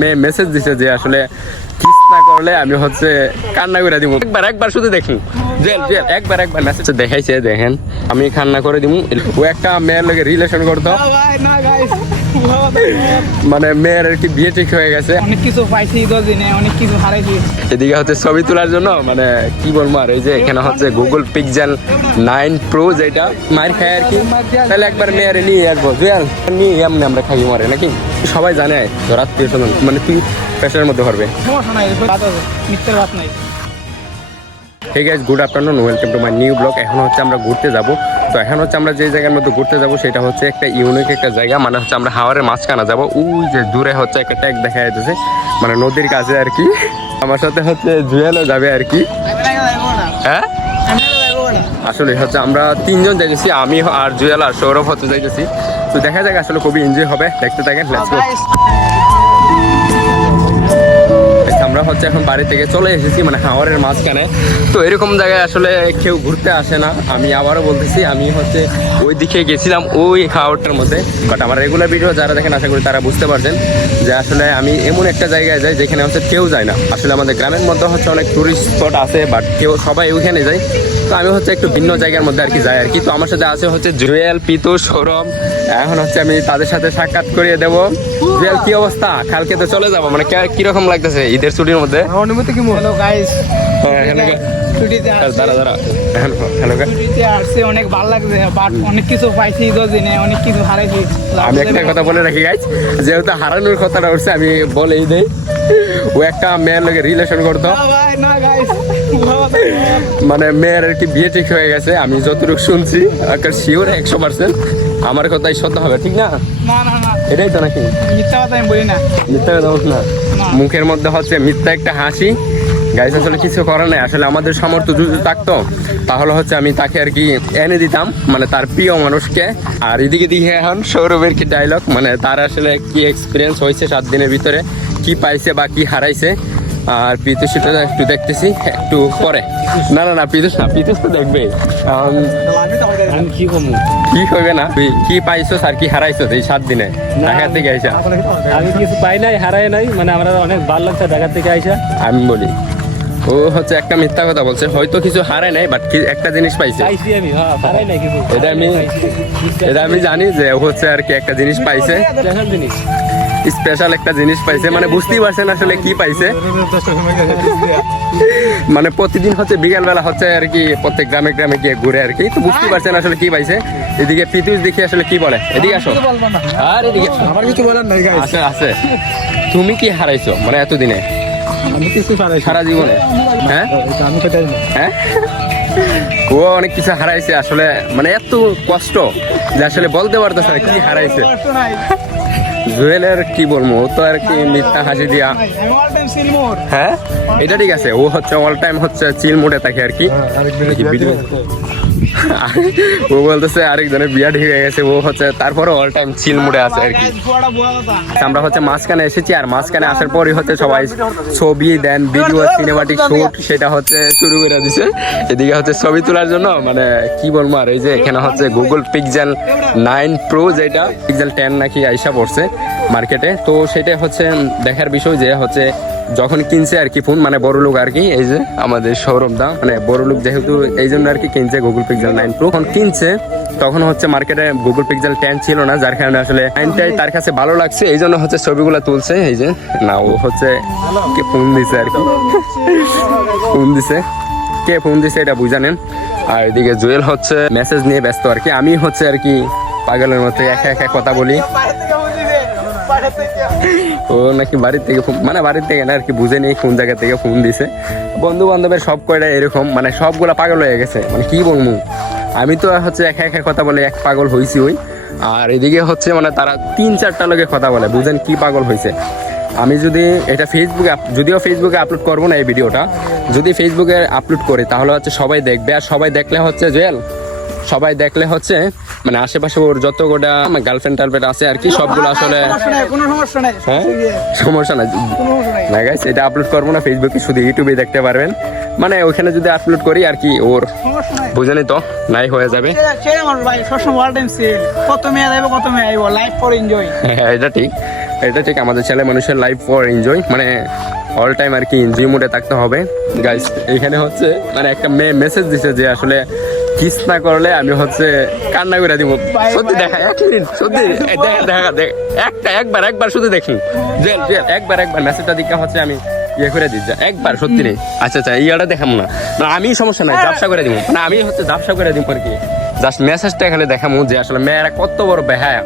মেয়ে মেসেজ দিছে যে আসলে কিস না করলে আমি হচ্ছে কান্না করে দিব। একবার শুধু দেখুন একবার মেসেজ দেখাইছে, দেখেন আমি কান্না করে দিব। ও একটা মেয়ের লগে রিলেশন করতো, মানে মেয়ের আর কি বিয়ে ঠিক হয়ে গেছে, অনেক কিছু পাইছি 10 দিনে, অনেক কিছু হারাইছি। এদিকে হচ্ছে ছবি তোলার জন্য মানে কি বলবো আর এই যে এখানে হচ্ছে গুগল পিক্সেল 9 প্রো যেটা মার খায় আর কি। তাহলে একবার মেয়ের নিয়ে আসবো, জুয়েল নিয়ে এমনি আমরা খাই মারে নাকি সবাই জানে রাত পেছন, মানে তুই প্রেশারের মধ্যে পারবে। সমস্যা নাই, বাদ আছে, মিথ্যার বাত নাই। Hey guys, good afternoon, welcome to my new blog. এখন হচ্ছে আমরা ঘুরতে যাব। তো এখন হচ্ছে আমরা যে জায়গার মধ্যে ঘুরতে যাব সেটা হচ্ছে একটা ইউনিক একটা জায়গা, মানে হচ্ছে আমরা হাওরের মাঝখানে যাব। ওই যে দূরে হচ্ছে একটা ট্যাগ দেখা যাচ্ছে, মানে নদীর কাছে আর কি। আমার সাথে হচ্ছে জুয়েলও যাবে আর কি। হ্যাঁ আসলে হচ্ছে আমরা তিনজন যাইতেছি, আমি আর জুয়েল আর সৌরভ হচ্ছে যাইতেছি। তো দেখা যাক আসলে খুবই এনজয় হবে, দেখতে থাকেন। Let's go. আমরা হচ্ছে এখন বাড়ি থেকে চলে এসেছি, মানে হাওরের মাঝখানে। তো এরকম জায়গায় আসলে কেউ ঘুরতে আসে না। আমি আবারও বলতেছি, আমি হচ্ছে ওই দিকে গেছিলাম ওই হাওরটার মধ্যে। বাট আমার রেগুলার ভিডিও যারা দেখেন আশা করি তারা বুঝতে পারছেন যে আসলে আমি এমন একটা জায়গায় যাই যেখানে হচ্ছে কেউ যায় না। আসলে আমাদের গ্রামের মধ্যে হচ্ছে অনেক টুরিস্ট স্পট আছে, বাট কেউ সবাই ওইখানে যায়। তো আমি হচ্ছে একটু ভিন্ন জায়গার মধ্যে আর কি যাই আর কি। তো আমার সাথে আছে হচ্ছে জুয়েল, পিতু, সৌরভ। এখন হচ্ছে আমি তাদের সাথে সাক্ষাৎ করিয়ে দেবো। জুয়েল কি অবস্থা? কালকে তো চলে যাবো, মানে কিরকম লাগতেছে ঈদের ছুটির মধ্যে? অনুমতি কি? হ্যালো গাইস, ছুটিতে আসছে, অনেক ভালো লাগছে, বাট অনেক কিছু পাইছি 10 দিনে, অনেক কিছু হারাইছি। আমি একটা কথা বলে রাখি গাইস, যেহেতু হারানোর কথাটা উঠছে আমি বলেই দেই, ও একটা মেয়ের লগে রিলেশন করতো, মানে মেয়ের আর কি বিয়ে ঠিক হয়ে গেছে। আমি যতটুকু শুনছি শিওর 100% আমার কথাই সত্য হবে, ঠিক না? এটাই তো নাকি? মিথ্যা কথা আমি বলি না। মিথ্যা কথা বলছ না, মুখের মধ্যে হচ্ছে মিথ্যা একটা হাসি। গাইস আসলে কিছু করার নেই, আসলে আমাদের সামর্থ্য যদি থাকতো তাহলে হচ্ছে আমি তাকে আর কি এনে দিতাম, মানে তার প্রিয় মানুষকে। আর এদিকে দিকে এখন সৌরভের কি ডায়লগ, মানে তার আসলে কি এক্সপিরিয়েন্স হয়েছে 7 দিনের ভিতরে, কি পাইছে বা কি হারাইছে। আর পিতুষ একটু দেখতেছি একটু পরে। না পিতুষ তো দেখবে। আমি কি করবো? কি করবে না, তুই কি পাইছো আর কি হারাইছো এই 7 দিনে ঢাকা থেকে আইসা? আমি কিছু পাই নাই, হারাই নাই, মানে আমরা অনেক ভালো লাগছে ঢাকা থেকে আইসা। আমি বলি ও হচ্ছে একটা মিথ্যা কথা বলছে, হয়তো কিছু হারায় নাই, বাট একটা জিনিস পাইছে। পাইছি আমি, হ্যাঁ, হারাই নাই কিছু। এটা আমি জানি যে ও হচ্ছে আর কি একটা জিনিস পাইছে, স্পেশাল একটা জিনিস পাইছে, মানে বুঝতেই পারছেন আসলে কি পাইছে। মানে প্রতিদিন হচ্ছে বিকাল বেলা হচ্ছে আর কি প্রত্যেক গ্রামে গ্রামে গিয়ে ঘুরে আর কি। তো বুঝতেই পারছেন আসলে কি পাইছে। এদিকে পিতুষ দেখি আসলে কি বলে, এদিকে আসো। আর এদিকে আমার কিছু বলার নাই গাইস। আছে তুমি কি হারাইছো মানে এতদিনে? আমি কিছু হারাইছি সারা জীবনে। হ্যাঁ আমি তো জানি না। হ্যাঁ ও অনেক কিছু হারাইছে আসলে, মানে এত কষ্ট যে আসলে বলতে পারতেছে না কি হারাইছে। জুয়েলের কি বলবো, ও তো আর কি মিথ্যা হাসি দিয়া। হ্যাঁ এটা ঠিক আছে, ও হচ্ছে অল টাইম হচ্ছে চিল মোডে থাকে আর কি। ও বলতেছে আরেকজনের বিয়া ঠিক হয়ে গেছে, ও হচ্ছে তারপরে অল টাইম চিল মোডে আছে আর কি। আমরা হচ্ছে মাঝখানে এসেছি, আর মাঝখানে আসার পরই হচ্ছে সবাই ছবি দেন, ভিডিও, সিনেমাটিক শুট সেটা হচ্ছে শুরু করে দিছে। এদিকে হচ্ছে ছবি তোলার জন্য, মানে কি বলবো আর এই যে এখানে হচ্ছে গুগল পিক্সেল 9 প্রো যেটা পিক্সেল 10 নাকি আইসা পড়ছে মার্কেটে। তো সেটা হচ্ছে দেখার বিষয় যে হচ্ছে যখন কিনছে আর কি ফোন, মানে বড় লোক আর কি, এই যে আমাদের সৌরভ দা, মানে বড় লোক যেহেতু এই জন্য আর কি কিনছে গুগল পিক্সেল 9 প্রো। যখন কিনছে তখন হচ্ছে মার্কেটে গুগল পিক্সেল 10 ছিল না, যার কারণে আসলে 9টাই তার কাছে ভালো লাগছে, এই জন্য হচ্ছে ছবিগুলো তুলছে। এই যে না ও হচ্ছে কে ফোন দিছে আর কি, ফোন দিছে, কে ফোন দিছে এটা বুঝানেন। আর এদিকে জুয়েল হচ্ছে মেসেজ নিয়ে ব্যস্ত আর কি। আমি হচ্ছে আর কি পাগলের মতো একা কথা বলি। ও নাকি বাড়ির থেকে মানে বাড়ির থেকে না আর কি, বুঝে নেই কোন জায়গা থেকে ফোন দিছে। বন্ধু বান্ধবের সব কয়টা এরকম, মানে সবগুলা পাগল হয়ে গেছে, মানে কি বলবো। আমি তো হচ্ছে একা কথা বলে এক পাগল হয়েছি ওই। আর এদিকে হচ্ছে মানে তারা 3-4টা লোকে কথা বলে, বুঝেন কি পাগল হয়েছে। আমি যদি এটা যদিও ফেসবুকে আপলোড করবো না এই ভিডিওটা, যদি ফেসবুকে আপলোড করি তাহলে হচ্ছে সবাই দেখবে। আর সবাই দেখলে হচ্ছে জুয়েল, সবাই দেখলে হচ্ছে মানে আশেপাশে ওর যত গোটা গার্লফ্রেন্ড টার্লফ্রেন্ড আছে আর কি সবগুলো আসলে হ্যাঁ সমস্যা নাই না গাইস, এটা আপলোড করবো না ফেসবুকে, শুধু ইউটিউবে দেখতে পারবেন। মানে ওইখানে যদি আপলোড করি আর কি ওর বুঝেনি তো নাই হয়ে যাবে। কত মেয়ে যাবে, কত মেয়ে আইবো, লাইফ ফর এনজয়। এটা ঠিক। এটা ঠিক আমাদের ছেলে মানুষের লাইফ ফর এনজয়, মানে অল টাইম আর কি এনজয় মোডে থাকতে হবে গাইস। এইখানে হচ্ছে মানে একটা মেয়ে মেসেজ দিছে যে আসলে কিস না করলে আমি হচ্ছে কান্না করে দিব। সত্যি দেখা, এক মিনিট সত্যি দেখা একবার শুধু দেখুন জুয়েল একবার মেসেজটা দিকে হচ্ছে আমি ইয়ে করে দিই একবার, সত্যি নেই। আচ্ছা ইয়াটা দেখাম না, আমি সমস্যা নাই, ঝাপসা করে দিব, মানে আমি হচ্ছে ঝাপসা করে দিব আর কি। জাস্ট মেসেজটা এখানে দেখামু যে আসলে মেয়েরা কত বড় বেহায়া,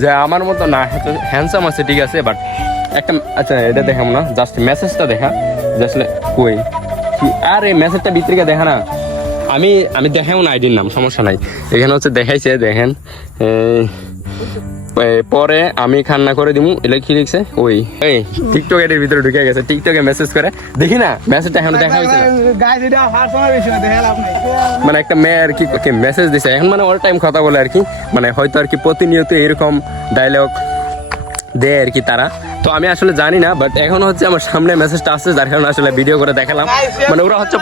যে আমার মতো না হ্যান্ডসাম আছে ঠিক আছে, বাট একটা আচ্ছা এটা দেখাম না, জাস্ট মেসেজটা দেখা যে আসলে কই কি। আর এই মেসেজটা ভিতরে দেখা না, আমি দেখাও না আইডির নাম, সমস্যা নাই। এখানে হচ্ছে দেখাইছে দেখেন, পরে আমি খান্না করে দিমু, এটা কি লিখছে ওই এই টিকটক এর ভিতরে ঢুকে গেছে, টিকটকে মেসেজ করে দেখি না মেসেজটা এখন দেখা হয়েছে মানে একটা মেয়ে আর কি মেসেজ দিছে এখন, মানে অল টাইম কথা বলে আর কি, মানে হয়তো আর কি প্রতিনিয়ত এরকম ডায়লগ দেয় আর কি তারা। তো আমি আসলে জানি না, বাট এখন হচ্ছে আমার সামনে মেসেজটা আসছে, যার কারণে আসলে ভিডিও করে দেখালাম। মানে ওরা হচ্ছে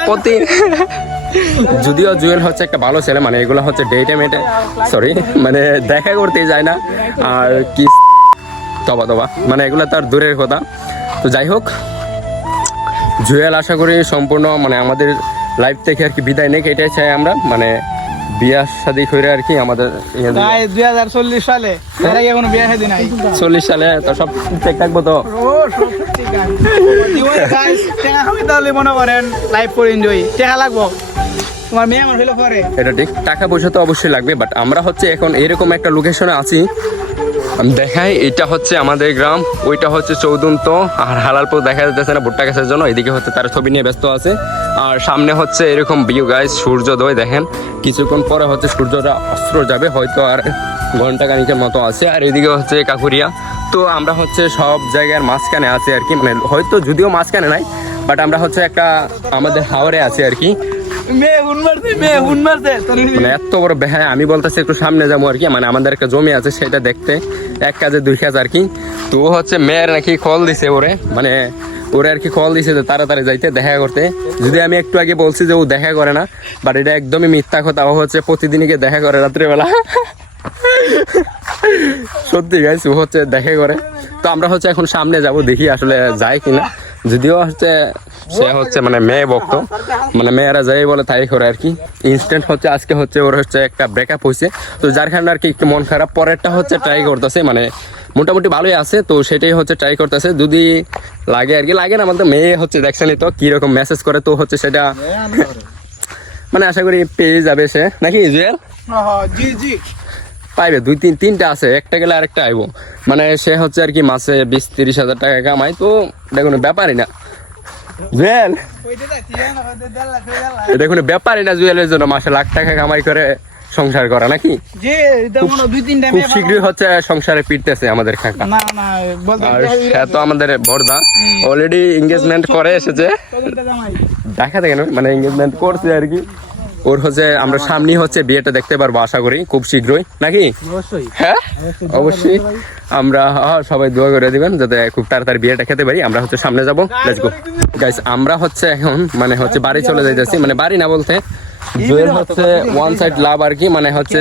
যদিও জুয়েল হচ্ছে একটা ভালো ছেলে, মানে এগুলো হচ্ছে ডেটে মেটে সরি মানে দেখা করতেই যায় না, আর কি তবা মানে এগুলো তার দূরের কথা। তো যাই হোক, জুয়েল আশা করি সম্পূর্ণ মানে আমাদের লাইফ থেকে আর কি বিদায় নেই, এটাই চাই আমরা, মানে বিয়া শাদী করে আর কি আমাদের 2040 সালে এখনো বিয়া শাদী নাই, 40 সালে তো সব ঠিক থাকবো তো। তাহলে মনে করেন লাইফ ফর এনজয় টাকা লাগবো, তোমার মেয়ে আমার হইলো পরে। এটা ঠিক, টাকা পয়সা তো অবশ্যই লাগবে, বাট আমরা হচ্ছে এখন এরকম একটা লোকেশনে আছি, আমি দেখাই এটা হচ্ছে আমাদের গ্রাম, ওইটা হচ্ছে চৌদন্ত, আর হালালপুর দেখা যাচ্ছে না ভুট্টা গাছের জন্য, এদিকে হচ্ছে তারা ছবি নিয়ে ব্যস্ত আছে, আর সামনে হচ্ছে এরকম ভিউ গাইস, সূর্যোদয় দেখেন, কিছুক্ষণ পরে হচ্ছে সূর্যটা অস্ত্র যাবে, হয়তো আর ঘন্টা খানিকের মতো আছে, আর এদিকে হচ্ছে কাকুরিয়া। তো আমরা হচ্ছে সব জায়গার মাঝখানে আছি আর কি, মানে হয়তো যদিও মাঝখানে নাই, বাট আমরা হচ্ছে একটা আমাদের হাওরে আছি আর কি। মানে এত বড় বেহায়, আমি বলতেছি একটু সামনে যাবো আর কি, মানে আমাদের একটা জমি আছে সেটা দেখতে, এক কাজে দুই কাজ আর কি। তো হচ্ছে মেয়ের নাকি কল দিছে ওরে, মানে ওরে আর কি কল দিছে যে তাড়াতাড়ি যাইতে দেখা করতে, যদি আমি একটু আগে বলছি যে ও দেখা করে না, বাট এটা একদমই মিথ্যা কথা, ও হচ্ছে প্রতিদিনই দেখা করে রাত্রিবেলা সত্যি গাইস, ও হচ্ছে দেখা করে। তো আমরা হচ্ছে এখন সামনে যাব, দেখি আসলে যায় কিনা, যদিও হচ্ছে সে হচ্ছে মানে মেয়ে ভক্ত, মানে মেয়েরা যাই বলে তাই করে আর কি। ইনস্ট্যান্ট হচ্ছে আজকে হচ্ছে ওর হচ্ছে একটা ব্রেকআপ হয়েছে, তো যার কারণে আর কি একটু মন খারাপ, পরেরটা হচ্ছে ট্রাই করতেছে, মানে মোটামুটি ভালোই আছে, তো সেটাই হচ্ছে ট্রাই করতেছে, যদি লাগে আর কি, লাগে না আমাদের মেয়ে হচ্ছে দেখছেনই তো কিরকম মেসেজ করে, তো হচ্ছে সেটা মানে আশা করি পেয়ে যাবে সে, নাকি জুয়েল? পাইবে, তিনটা আছে, একটা গেলে আরেকটা আইবো, মানে সে হচ্ছে আর কি মাসে 20-30 হাজার টাকা কামাই, তো এটা কোনো ব্যাপারই না জুয়েল, এটা কোনো ব্যাপারই না জুয়েলের জন্য মাসে লাখ টাকা কামাই করে সংসার করা, নাকি খুব শীঘ্রই হচ্ছে সংসারে ফিরতেছে আমাদের কাকা। আর সে তো আমাদের বড়দা অলরেডি এঙ্গেজমেন্ট করে এসেছে, দেখা দেখেন মানে এঙ্গেজমেন্ট করছে আর কি। ওর হচ্ছে আমরা সামনে হচ্ছে বিয়েটা দেখতে পারবো আশা করি খুব শীঘ্রই, নাকি? হ্যাঁ অবশ্যই, আমরা সবাই দোয়া করে দিবেন যাতে খুব তাড়াতাড়ি বিয়েটা খেতে পারি। আমরা হচ্ছে সামনে যাবো, লেটস গো গাইস। আমরা হচ্ছে এখন মানে হচ্ছে বাড়ি চলে যাইতেছি, মানে বাড়ি না বলতে জুয়েল হচ্ছে ওয়ান সাইড লাভ আর কি, মানে হচ্ছে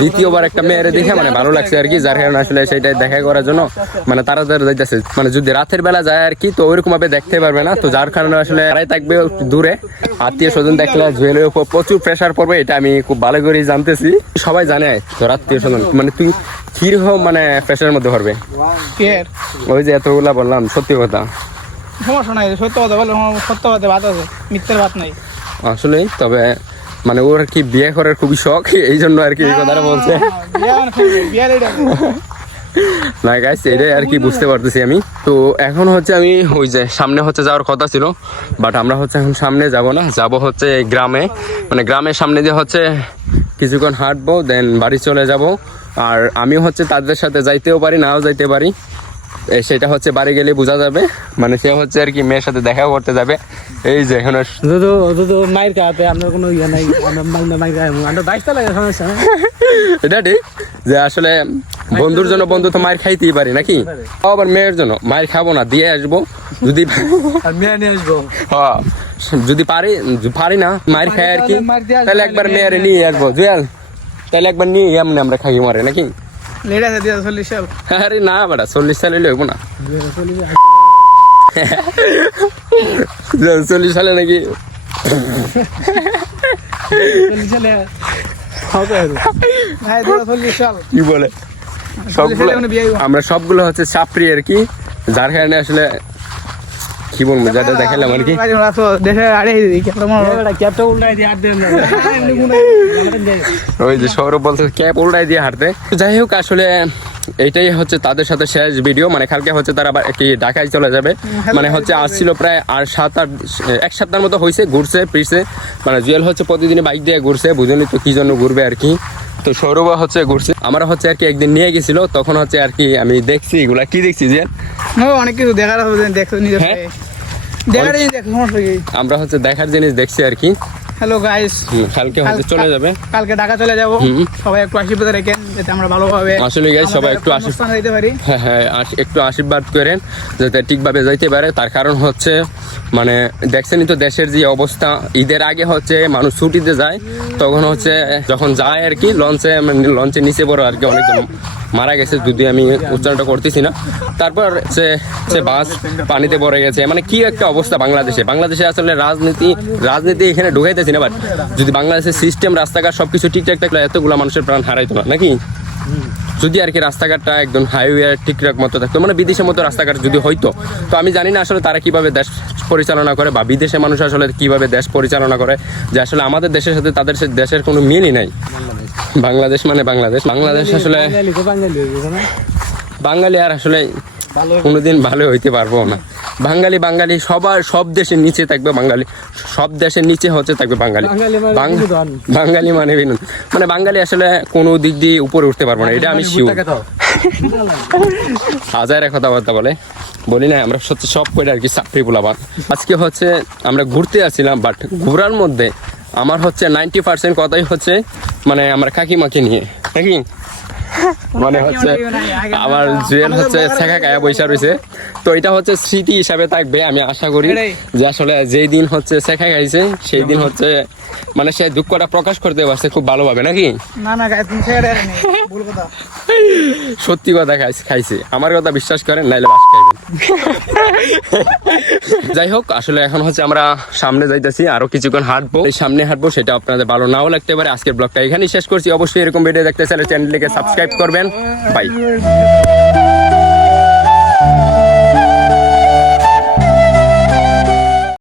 দ্বিতীয়বার একটা মেয়ের দেখে মানে ভালো লাগছে আর কি, যার কারণে আসলে সেটাই দেখা করার জন্য মানে তাড়াতাড়ি যাইতেছে, মানে যদি রাতের বেলা যায় আর কি তো ওইরকম ভাবে দেখতে পারবে না, তো যার কারণে আসলে তারাই থাকবে দূরে, আত্মীয় স্বজন দেখলে জুয়েলের উপর প্রচুর প্রেশার পড়বে, এটা আমি খুব ভালো করেই জানতেছি, সবাই জানে তোর আত্মীয় স্বজন, মানে তুই কিরকম মানে প্রেশারের মধ্যে পড়বে, ওই যে এতগুলা বললাম সত্যি কথা, সমস্যা নাই, সত্য কথা বলে সত্য কথা ভাত আছে, মিথ্যের ভাত নাই আসলেই। তবে মানে ওর কি বিয়ে করার খুবই শখ, এই জন্য আর কি এই কথাটা বলছে না গাইস, এটাই আর কি বুঝতে পারতেছি আমি। তো এখন হচ্ছে আমি ওই যে সামনে হচ্ছে যাওয়ার কথা ছিল, বাট আমরা হচ্ছে এখন সামনে যাব না, যাব হচ্ছে গ্রামে, মানে গ্রামের সামনে দিয়ে হচ্ছে কিছুক্ষণ হাঁটবো, দেন বাড়ি চলে যাব। আর আমি হচ্ছে তাদের সাথে যাইতেও পারি নাও যাইতে পারি, সেটা হচ্ছে বাড়ি গেলে বোঝা যাবে, মানে সে হচ্ছে আর কি মেয়ের সাথে দেখা করতে যাবে। এই যে এখন মায়ের খাওয়াতে আপনার কোনো ইয়ে নাই, এটা ঠিক যে আসলে বন্ধুর জন্য বন্ধু তো মায়ের খাইতেই পারি, নাকি? আবার মেয়ের জন্য মায়ের খাবো না, দিয়ে আসবো, যদি মেয়ে নিয়ে আসবো, হ্যাঁ যদি পারি না মায়ের খাই আর কি, তাহলে একবার মেয়ের নিয়ে আসবো জুয়েল, তাহলে একবার নিয়ে এমনি আমরা খাই মারে, নাকি? লেট আছে 2040 সাল। আরে না বেটা 40 সালে লইব না, 40 সালে নাকি ভাই 2040 সাল কি বলে 40 সবগুলো সালে বিয়ে হইব। আমরা সবগুলো হচ্ছে চাপড়ি আর কি, যার কারণে আসলে কি বলবো যেটা দেখালাম আর কি। দেশে আড়ে দিই ক্যাপটা উল্টাই দিয়ে হাত দেন ওই যে সৌরভ বলছে ক্যাপ উল্টাই দিয়ে হাঁটতে। যাই হোক আসলে এইটাই হচ্ছে তাদের সাথে শেষ ভিডিও, মানে কালকে হচ্ছে তারা আবার কি ঢাকায় চলে যাবে, মানে হচ্ছে আসছিল প্রায় আর 7-8 এক সপ্তাহের মতো হয়েছে, ঘুরছে ফিরছে, মানে জুয়েল হচ্ছে প্রতিদিনই বাইক দিয়ে ঘুরছে, বুঝলি তো কি জন্য ঘুরবে আর কি। তো সৌরভ হচ্ছে ঘুরছে, আমরা হচ্ছে আর কি একদিন নিয়ে গেছিল, তখন হচ্ছে আর কি আমি দেখছি এগুলা। কি দেখছি যে অনেক কিছু দেখার আছে, দেখছো নিজের হ্যাঁ। দেখার জিনিস দেখো সমস্যা কি। আমরা হচ্ছে দেখার জিনিস দেখছি আর কি। হ্যালো গাইস, কালকে হচ্ছে চলে যাবে, কালকে ঢাকা চলে যাব, সবাই একটু আশীর্বাদ রেখেন যাতে আমরা ভালোভাবে আসলে গাইস সবাই একটু কর্মস্থানে যেতে পারি। হ্যাঁ হ্যাঁ একটু আশীর্বাদ করেন যাতে ঠিকভাবে যাইতে পারে। তার কারণ হচ্ছে মানে দেখছেনই তো দেশের যে অবস্থা, ঈদের আগে হচ্ছে মানুষ ছুটিতে যায়, তখন হচ্ছে যখন যায় আর কি লঞ্চে, মানে লঞ্চের নিচে পড়ে আর কি অনেকজন মারা গেছে, যদি আমি উচ্চারণটা করতেছি না। তারপর সে বাস পানিতে পড়ে গেছে, মানে কি একটা অবস্থা বাংলাদেশে। বাংলাদেশে আসলে রাজনীতি এখানে ঢুকাইতেছি না, বাট যদি বাংলাদেশের সিস্টেম রাস্তাঘাট সবকিছু ঠিকঠাক থাকলে এতগুলো মানুষের প্রাণ হারাইতো না নাকি। যদি আর কি রাস্তাঘাটটা একদম হাইওয়ে ঠিকঠাক মতো থাকতো, মানে বিদেশের মতো রাস্তাঘাট যদি হইতো, তো আমি জানি না আসলে তারা কিভাবে দেশ পরিচালনা করে, বা বিদেশে মানুষ আসলে কিভাবে দেশ পরিচালনা করে, যে আসলে আমাদের দেশের সাথে তাদের দেশের কোনো মিলই নাই। বাংলাদেশ মানে বাংলাদেশ আসলে বাঙালি আর আসলে কোনোদিন ভালো হইতে পারবো না। বাঙালি সব দেশের নিচে থাকবে, বাঙালি সব দেশের নিচে হচ্ছে থাকবে বাঙালি। বাঙালি মানে বিনোদন, মানে বাঙালি আসলে কোনো দিক দিয়ে উপরে উঠতে পারবো না, এটা আমি শিওর। হাজারে কথাবার্তা বলি না, আমরা সত্যি সব করে আর কি চাকরি বলাবার। আজকে হচ্ছে আমরা ঘুরতে আসছিলাম, বাট ঘোরার মধ্যে আমার হচ্ছে 90% কথাই হচ্ছে মানে আমার কাকিমাকে নিয়ে নাকি, মানে হচ্ছে আমার জুয়েল হচ্ছে শেখা কায়া বৈশা রয়েছে, তো এটা হচ্ছে স্মৃতি হিসাবে থাকবে। আমি আশা করি যে আসলে যেই দিন হচ্ছে শেখা খাইছে সেই দিন হচ্ছে মানে সে দুঃখটা প্রকাশ করতে পারছে খুব ভালোভাবে নাকি। সত্যি কথা খাইছে, আমার কথা বিশ্বাস করেন, নাইলে বাস খাইবেন। যাই হোক আসলে এখন হচ্ছে আমরা সামনে যাইতেছি, আরো কিছুক্ষণ হাঁটবো, এই সামনে হাঁটবো, সেটা আপনাদের ভালো নাও লাগতে পারে। আজকের ব্লগটা এখানেই শেষ করছি। অবশ্যই এরকম ভিডিও দেখতে চাইলে চ্যানেলটিকে সাবস্ক্রাইব করবেন। বাই।